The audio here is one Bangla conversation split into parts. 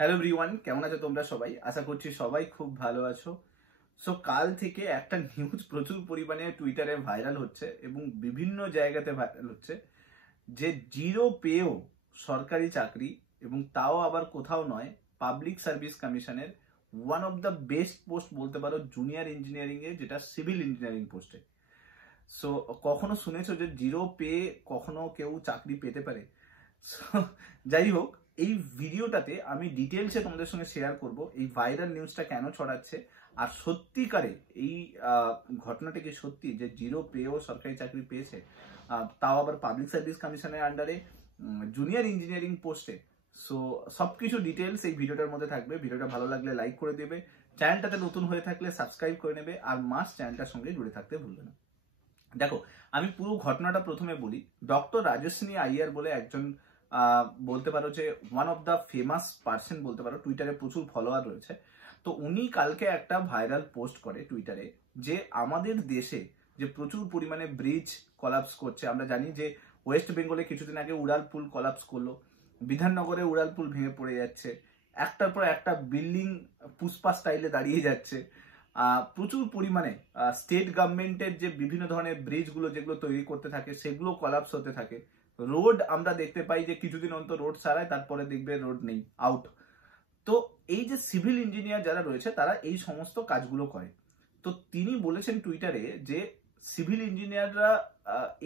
হ্যালো এভরিওয়ান, কেমন আছো তোমরা সবাই? আশা করছি সবাই খুব ভালো আছো। সো কাল থেকে একটা নিউজ প্রচুর পরিমাণে টুইটারে ভাইরাল হচ্ছে এবং বিভিন্ন জায়গাতে ভাইরাল হচ্ছে যে জিরো পেও সরকারি চাকরি, এবং তাও আবার কোথাও নয়, পাবলিক সার্ভিস কমিশনের one of the best post বলতে পারো জুনিয়র ইঞ্জিনিয়ারিং এ, যেটা সিভিল ইঞ্জিনিয়ারিং পোস্টে। সো কখনো শুনেছো যে জিরো পে কখনো কেউ চাকরি পেতে পারে? যাই হোক, এই ভিডিওটাতে আমি ডিটেলসে তোমাদের সঙ্গে শেয়ার করব এই ভাইরাল নিউজটা কেন ছড়াচ্ছে, আর সত্যিকারে এই ঘটনাটা কি সত্যি যে জিরো পেও সরকারি চাকরি পেয়েছে, তাও আবার পাবলিক সার্ভিস কমিশনের আন্ডারে জুনিয়র ইঞ্জিনিয়ারিং পোস্টে। সো সবকিছু ডিটেলস এই ভিডিওটার মধ্যে থাকবে। ভিডিওটা ভালো লাগলে লাইক করে দেবে, চ্যানেলটাতে নতুন হয়ে থাকলে সাবস্ক্রাইব করে নেবে, আর মাস্ট চ্যানেলটার সঙ্গে জুড়ে থাকতে ভুলবে না। দেখো, আমি পুরো ঘটনাটা প্রথমে বলি। ডক্টর রাজস্বিনী আইয়ার বলে একজন বলতে পারো যে one of the famous person বলতে পারো, টুইটারে প্রচুর ফলোয়ার রয়েছে। তো উনি কালকে একটা ভাইরাল পোস্ট করে টুইটারে যে আমাদের দেশে যে প্রচুর পরিমাণে ব্রিজ কলাপস করছে। আমরা জানি যে ওয়েস্ট বেঙ্গলে কিছুদিন আগে উড়াল পুল কলাপস করলো, বিধাননগরে উড়াল পুল ভেঙে পড়ে যাচ্ছে, একটার পর একটা বিল্ডিং পুষ্পা স্টাইলে দাঁড়িয়ে যাচ্ছে। প্রচুর পরিমাণে স্টেট গভর্নমেন্টের যে বিভিন্ন ধরনের ব্রিজগুলো যেগুলো তৈরি করতে থাকে সেগুলো কলাপস হতে থাকে। রোড আমরা দেখতে পাই যে কিছুদিন অন্তর রোড সারায়, তারপরে দেখবে রোড নেই, আউট। তো এই যে সিভিল ইঞ্জিনিয়ার যারা রয়েছে তারা এই সমস্ত কাজগুলো করে। তো তিনি বলেছেন টুইটারে যে সিভিল ইঞ্জিনিয়াররা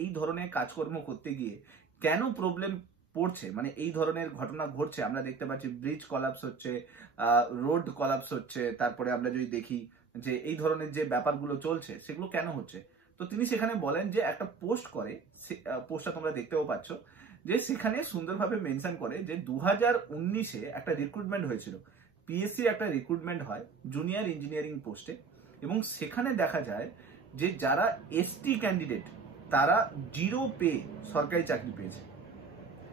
এই ধরনের কাজকর্ম করতে গিয়ে কেন প্রবলেম পড়ছে, মানে এই ধরনের ঘটনা ঘটছে। আমরা দেখতে পাচ্ছি ব্রিজ কলাপস হচ্ছে, রোড কলাপস হচ্ছে, তারপরে আমরা যদি দেখি যে এই ধরনের যে ব্যাপারগুলো চলছে সেগুলো কেন হচ্ছে। তো তিনি সেখানে বলেন যে একটা পোস্ট করে, পোস্টটা তোমরা দেখতেও পাচ্ছ, যে সেখানে সুন্দরভাবে মেনশন করে যে 2019-এ একটা রিক্রুটমেন্ট হয়েছিল, পিএসসি একটা রিক্রুটমেন্ট হয় জুনিয়র ইঞ্জিনিয়ারিং পোস্টে, এবং সেখানে দেখা যায় যে যারা এসটি ক্যান্ডিডেট তারা জিরো পে সরকারি চাকরি পেয়েছে।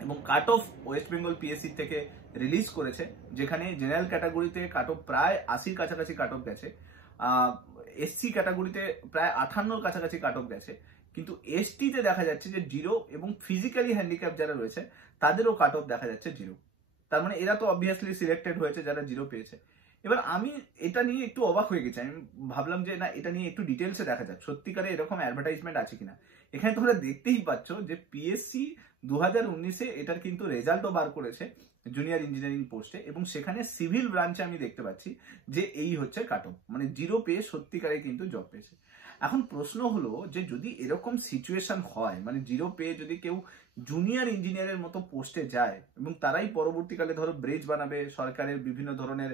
এবং cut off West Bengal PSC থেকে রিলিজ করেছে, যেখানে জেনারেল ক্যাটাগরিতে কাট অফ প্রায় 80-র কাছাকাছি কাট অফ গেছে, এসসি ক্যাটাগরিতে প্রায় 58-র কাছাকাছি কাট অফ গেছে, কিন্তু এসটিতে দেখা যাচ্ছে যে জিরো, এবং ফিজিক্যালি হ্যান্ডিক্যাপ যারা রয়েছে তাদেরও কাট অফ দেখা যাচ্ছে জিরো। তার মানে এরা তো অবভিয়াসলি সিলেক্টেড হয়েছে যারা জিরো পেয়েছে। এবার আমি এটা নিয়ে একটু অবাক হয়ে গেছি। আমি ভাবলাম যে না, এটা নিয়ে একটু ডিটেলসে দেখা যাক সত্যিকারে এরকম অ্যাডভার্টাইজমেন্ট আছে কিনা। এখানে তোমরা দেখতেই পাচ্ছ যে পিএসসি 2019-এ এটার কিন্তু রেজাল্টও বার করেছে জুনিয়র ইঞ্জিনিয়ারিং পোস্টে, এবং সেখানে সিভিল ব্রাঞ্চে আমি দেখতে পাচ্ছি যে এই হচ্ছে কাট অফ, মানে জিরো পেয়ে সত্যিকারে কিন্তু জব পেয়েছে। এখন প্রশ্ন হলো যে যদি এরকম সিচুয়েশন হয়, মানে জিরো পেয়ে যদি কেউ জুনিয়র ইঞ্জিনিয়ারের মতো পোস্টে যায় এবং তারাই পরবর্তীকালে ধরো ব্রিজ বানাবে, সরকারের বিভিন্ন ধরনের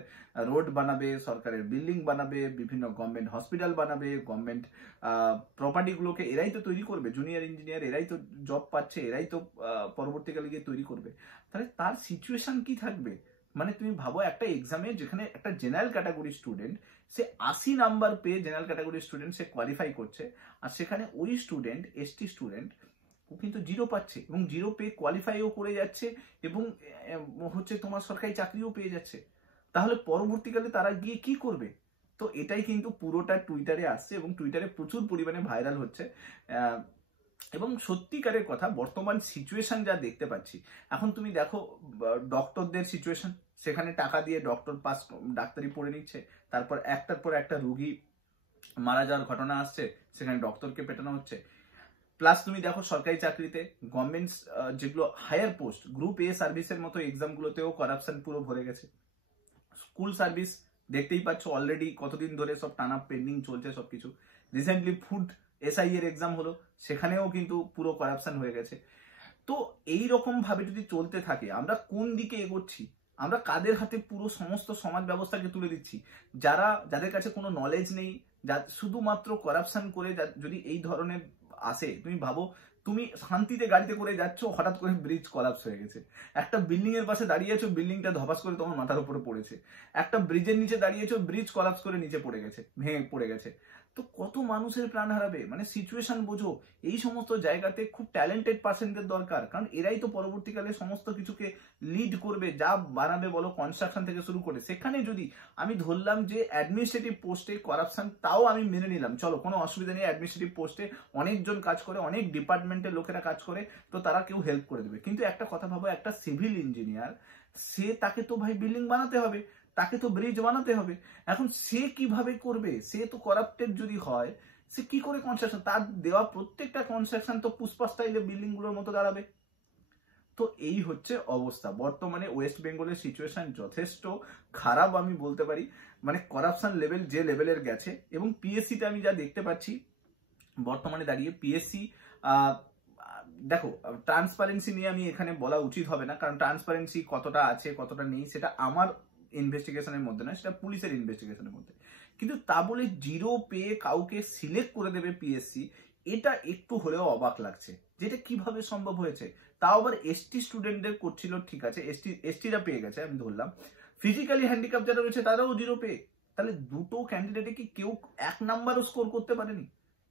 রোড বানাবে, সরকারের বিল্ডিং বানাবে, বিভিন্ন গভর্নমেন্ট হসপিটাল বানাবে, গভর্নমেন্ট প্রপার্টিগুলোকে এরাই তো তৈরি করবে, জুনিয়র ইঞ্জিনিয়ার এরাই তো জব পাচ্ছে, এরাই তো পরবর্তীকালে গিয়ে তৈরি করবে। তাহলে তার সিচুয়েশন কি থাকবে? মানে তুমি ভাবো একটা এক্সামে যেখানে একটা জেনারেল ক্যাটাগরি স্টুডেন্ট সে 80 নাম্বার পেয়ে জেনারেল ক্যাটাগরি স্টুডেন্ট সে কোয়ালিফাই করছে, আর সেখানে ওই স্টুডেন্ট এসটি স্টুডেন্ট ও কিন্তু জিরো পাচ্ছে, এবং জিরো পেয়ে কোয়ালিফাইও করে যাচ্ছে, এবং হচ্ছে তোমার সরকারি চাকরিও পেয়ে যাচ্ছে। তাহলে পরবর্তীকালে তারা গিয়ে কি করবে? তো এটাই কিন্তু পুরোটা টুইটারে আসছে এবং টুইটারে প্রচুর পরিমাণে ভাইরাল হচ্ছে। এবং সত্যিকারের কথা, বর্তমান সিচুয়েশন যা দেখতে পাচ্ছি, এখন তুমি দেখো ডক্টরদের সিচুয়েশন, সেখানে টাকা দিয়ে ডক্টর পাস ডাক্তারি পড়ে নিচ্ছে, তারপর একটার পর একটা রুগী মারা যাওয়ার ঘটনা আসছে, সেখানে ডক্টরকে পেটানো হচ্ছে। প্লাস তুমি দেখো সরকারি চাকরিতে গভর্নমেন্ট যেগুলো হায়ার পোস্ট, গ্রুপ এ সার্ভিসের মতো এক্সামগুলোতেও করাপশন পুরো ভরে গেছে। স্কুল সার্ভিস দেখতেই পাচ্ছ অলরেডি কতদিন ধরে সব টানা পেন্ডিং চলছে সবকিছু। রিসেন্টলি ফুড এসআই এর এক্সাম হলো, সেখানেও কিন্তু পুরো করাপশন হয়ে গেছে। তো এই রকম ভাবে যদি চলতে থাকে, আমরা কোন দিকে এগোচ্ছি? আমরা কাদের হাতে পুরো সমস্ত সমাজ ব্যবস্থাকে তুলে দিচ্ছি? যাদের কাছে কোনো নলেজ নেই, শুধুমাত্র করাপশন করে যদি এই ধরনের আসে, তুমি ভাবো তুমি শান্তিতে গাড়িতে করে যাচ্ছ, হঠাৎ করে ব্রিজ কলাপস হয়ে গেছে, একটা বিল্ডিং এর পাশে দাঁড়িয়েছো, বিল্ডিংটা ধপাস করে তোমার মাথার উপরে পড়েছে, একটা ব্রিজের নিচে দাঁড়িয়েছো, ব্রিজ কলাপস করে নিচে পড়ে গেছে, ভেঙে পড়ে গেছে, তো কত মানুষের প্রাণ হারাবে? মানে সিচুয়েশন বোঝো। এই সমস্ত জায়গাতে খুব ট্যালেন্টেড পার্সনদের দরকার, কারণ এরাই তো পরবর্তীকালে সমস্ত কিছুকে লিড করবে, যা বানাবে বলো, কনস্ট্রাকশন থেকে শুরু করে। সেখানে যদি আমি ধরলাম যে অ্যাডমিনিস্ট্রেটিভ পোস্টে করাপশন, তাও আমি মেনে নিলাম, চলো কোনো অসুবিধা নেই, অ্যাডমিনিস্ট্রেটিভ পোস্টে অনেকজন কাজ করে, অনেক ডিপার্টমেন্টের লোকেরা কাজ করে, তো তারা কেউ হেল্প করে দেবে। কিন্তু একটা কথা ভাবো, একটা সিভিল ইঞ্জিনিয়ার তাকে তো ভাই বিল্ডিং বানাতে হবে, তাকে তো ব্রিজ বানাতে হবে। এখন সে কিভাবে করবে? সে তো করাপ্টেড যদি হয়, সে কি করে কনস্ট্রাকশন, তার দেওয়া প্রত্যেকটা কনস্ট্রাকশন তো পুষ্পা স্টাইলে বিল্ডিং গুলোর মতো দাঁড়াবে। তো এই হচ্ছে অবস্থা বর্তমানে ওয়েস্ট বেঙ্গলের সিচুয়েশন যথেষ্ট খারাপ আমি বলতে পারি, মানে করাপশন লেভেল যে লেভেলের গেছে। এবং পিএসসিতে আমি যা দেখতে পাচ্ছি বর্তমানে দাঁড়িয়ে, পিএসসি দেখো ট্রান্সপারেন্সি নিয়ে আমি এখানে বলা উচিত হবে না, কারণ ট্রান্সপারেন্সি কতটা আছে কতটা নেই সেটা আমার ইনভেস্টিগেশনের মধ্যে নয়, সেটা পুলিশের ইনভেস্টিগেশনের মধ্যে। কিন্তু তা বলে জিরো পেয়ে কাউকে সিলেক্ট করে দেবে পিএসসি, এটা একটু হলেও অবাক লাগছে। যেটা কিভাবে সম্ভব হয়েছে? তাও আবার এসটি স্টুডেন্টদের করছিল, ঠিক আছে, এসটিরা পেয়ে গেছে আমি ধরলাম, ফিজিক্যালি হ্যান্ডিক্যাপ যারা রয়েছে তারাও জিরো পেয়ে। তাহলে দুটো ক্যান্ডিডেটে কি কেউ 1 নাম্বারও স্কোর করতে পারেনি?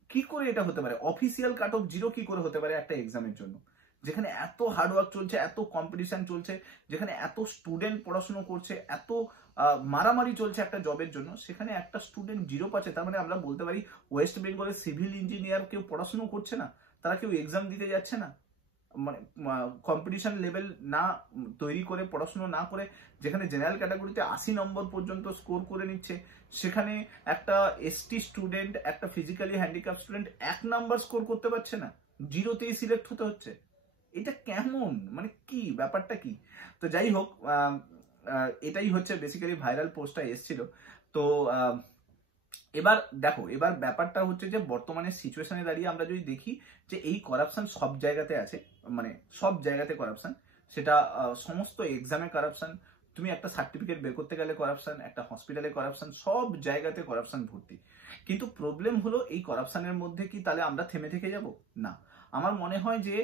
কি করে এটা হতে পারে? অফিসিয়াল কাট অফ জিরো কি করে হতে পারে একটা এক্সামের জন্য, যেখানে এত হার্ডওয়ার্ক চলছে, এত কম্পিটিশন চলছে, যেখানে এত স্টুডেন্ট পড়াশোনা করছে, এত মারামারি চলছে একটা জবের জন্য, সেখানে একটা স্টুডেন্ট জিরো পাচ্ছে। তার মানে আমরা বলতে পারি ওয়েস্ট বেঙ্গলের সিভিল ইঞ্জিনিয়ার কেউ পড়াশোনা করছে না, তারা কেউ এক্সাম দিতে যাচ্ছে না, মানে কম্পিটিশন লেভেল না তৈরি করে, পড়াশোনা না করে, যেখানে জেনারেল ক্যাটাগরিতে 80 নম্বর পর্যন্ত স্কোর করে নিচ্ছে, সেখানে একটা এসটি স্টুডেন্ট, একটা physically handicap student 1 number score করতে পারছে না, জিরোতেই সিলেক্ট হতে হচ্ছে। এটা কেমন, মানে কি ব্যাপারটা কি? তো যাই হোক, এটাই হচ্ছে বেসিক্যালি ভাইরাল পোস্টটা এসেছিল। তো এবার দেখো, এবার ব্যাপারটা হচ্ছে যে বর্তমানে সিচুয়েশনে দাঁড়িয়ে আমরা যদি দেখি যে এই করাপশন সব জায়গাতে আছে, মানে সব জায়গাতে করাপশন, সেটা সমস্ত এক্সামে করাপশন, তুমি একটা সার্টিফিকেট বের করতে গেলে করাপশন, একটা হসপিটালে করাপশন, সব জায়গাতে করাপশন ভর্তি। কিন্তু প্রবলেম হলো এই করাপশনের মধ্যে কি তাহলে আমরা থেমে থেকে যাব? না, আমার মনে হয় যে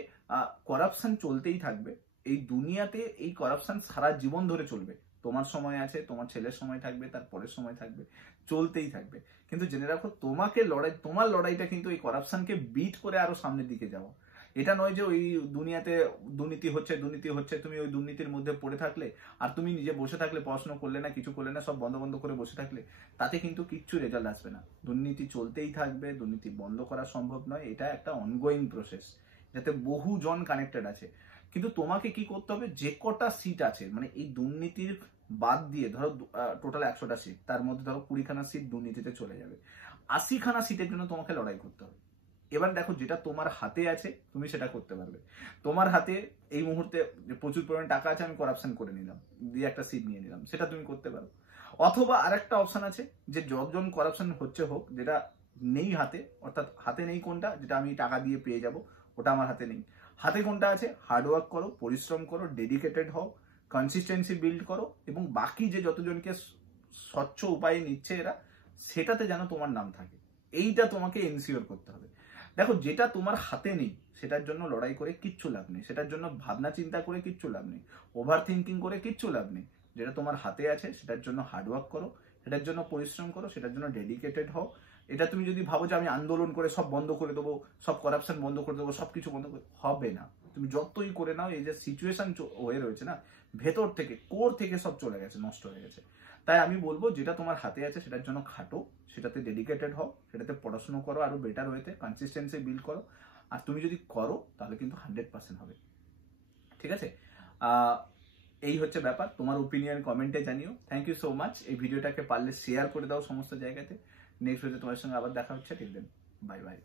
করাপশন চলতেই থাকবে এই দুনিয়াতে, এই করাপশন সারা জীবন ধরে চলবে। তোমার সময় আছে, তোমার ছেলের সময় থাকবে, তার পরের সময় থাকবে, চলতেই থাকবে। কিন্তু জেনে রাখো, তোমার লড়াইটা কিন্তু এই করাপশনকে বিট করে আরো সামনের দিকে যাওয়া। এটা নয় যে ওই দুনিয়াতে দুর্নীতি হচ্ছে, তুমি ওই দুর্নীতির মধ্যে পড়ে থাকলে আর তুমি নিজে বসে থাকলে, পড়াশোনা করলে না, কিছু করলে না, সব বন্ধ বন্ধ করে বসে থাকলে, তাতে কিন্তু কিচ্ছু রেজাল্ট আসবে না। দুর্নীতি চলতেই থাকবে, দুর্নীতি বন্ধ করা সম্ভব নয়, এটা একটা অনগোয়িং প্রসেস, যাতে বহু জন কানেক্টেড আছে। কিন্তু তোমাকে কি করতে হবে, যে কটা সিট আছে, মানে এই দুর্নীতির বাদ দিয়ে ধরো টোটাল 100টা সিট, তার মধ্যে ধরো 20খানা সিট দুর্নীতিতে চলে যাবে, 80খানা সিটের জন্য তোমাকে লড়াই করতে হবে। এবার দেখো, যেটা তোমার হাতে আছে তুমি সেটা করতে পারবে। তোমার হাতে এই মুহূর্তে প্রচুর পরিমাণে টাকা আছে, আমি করাপশন করে নিলাম, দিয়ে একটা সিট নিয়ে নিলাম, সেটা তুমি করতে পারো। অথবা আরেকটা অপশন আছে যে যতজন করাপশন হচ্ছে হোক, যেটা নেই হাতে, অর্থাৎ হাতে নেই কোনটা, যেটা আমি টাকা দিয়ে পেয়ে যাব, ওটা আমার হাতে নেই। হাতে কোনটা আছে? হার্ডওয়ার্ক করো, পরিশ্রম করো, ডেডিকেটেড হও, কনসিস্টেন্সি বিল্ড করো, এবং বাকি যে যতজনকে স্বচ্ছ উপায়ে নিচ্ছে এরা, সেটাতে যেন তোমার নাম থাকে, এইটা তোমাকে এনসিওর করতে হবে। দেখো, যেটা তোমার হাতে নেই সেটার জন্য লড়াই করে কিচ্ছু লাভ নেই, সেটার জন্য ভাবনা চিন্তা করে কিচ্ছু লাভ নেই, ওভার থিঙ্কিং করে কিচ্ছু লাভ নেই। যেটা তোমার হাতে আছে সেটার জন্য হার্ডওয়ার্ক করো, সেটার জন্য পরিশ্রম করো, সেটার জন্য ডেডিকেটেড হও। এটা তুমি যদি ভাবো যে আমি আন্দোলন করে সব বন্ধ করে দেবো, সব করাপশন বন্ধ করে দেবো, সবকিছু বন্ধ করে, হবে না। তুমি যতই করে নাও, এই যে সিচুয়েশন হয়ে রয়েছে না, ভেতর থেকে, কোর থেকে সব চলে গেছে, নষ্ট হয়ে গেছে। তাই আমি বলবো, যেটা তোমার হাতে আছে সেটার জন্য খাটো, সেটাতে ডেডিকেটেড হও, সেটাতে পড়াশোনা করো, আরো বেটার হয়েতে কনসিস্টেন্সি বিল্ড করো। আর তুমি যদি করো তাহলে কিন্তু 100% হবে। ঠিক আছে? এই হচ্ছে ব্যাপার। তোমার ওপিনিয়ন কমেন্টে জানিও। Thank you so much. এই ভিডিওটাকে পারলে শেয়ার করে দাও সমস্ত জায়গাতে। নেক্সট ভিডিও তোমার সঙ্গে আবার দেখা হচ্ছে। ঠিক দেন, বাই বাই।